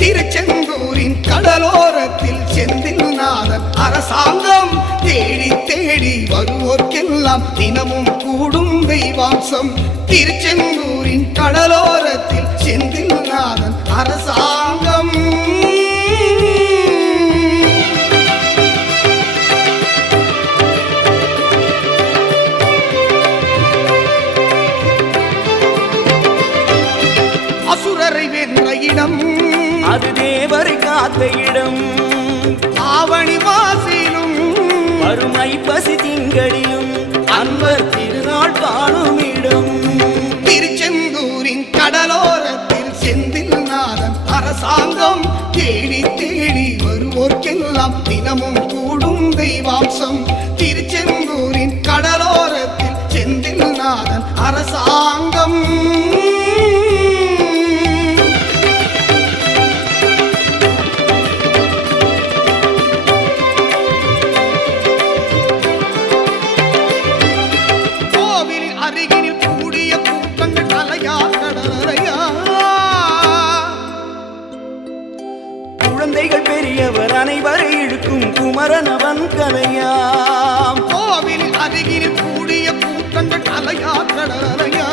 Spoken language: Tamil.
திருச்செந்தூரின் கடலோரத்தில் செந்தில்நாதன் அரசாங்கம் தேடி தேடி வருவோர்க்கெல்லாம் தினமும் கூடும் தெய்வாம்சம். திருச்செந்தூரின் கடலோரத்தில் செந்தில்நாதன் அரசாங்கம். அசுரரை வென்ற இடம் அது தேவரை காத்த இடம். ஆவணி மாசிலும் வறுமை பசி திங்களிலும் அன்பர் திருநாள் காணும் இடம். திருச்செந்தூரின் கடலோரத்தில் செந்தில்நாதன் அரசாங்கம் தேடி தேடி வருவோர்க்கெல்லாம் தினமும் கூடும் தெய்வாம்சம். திருச்செந்தூரின் கடலோரத்தில் செந்தில்நாதன் அரசாங்கம். குழந்தைகள் பெரியவர் அனைவரை இழுக்கும் குமரனவன் கலையாம். கோவில் அருகில் கூடிய கூட்டங்கள் கலையா கடலையா.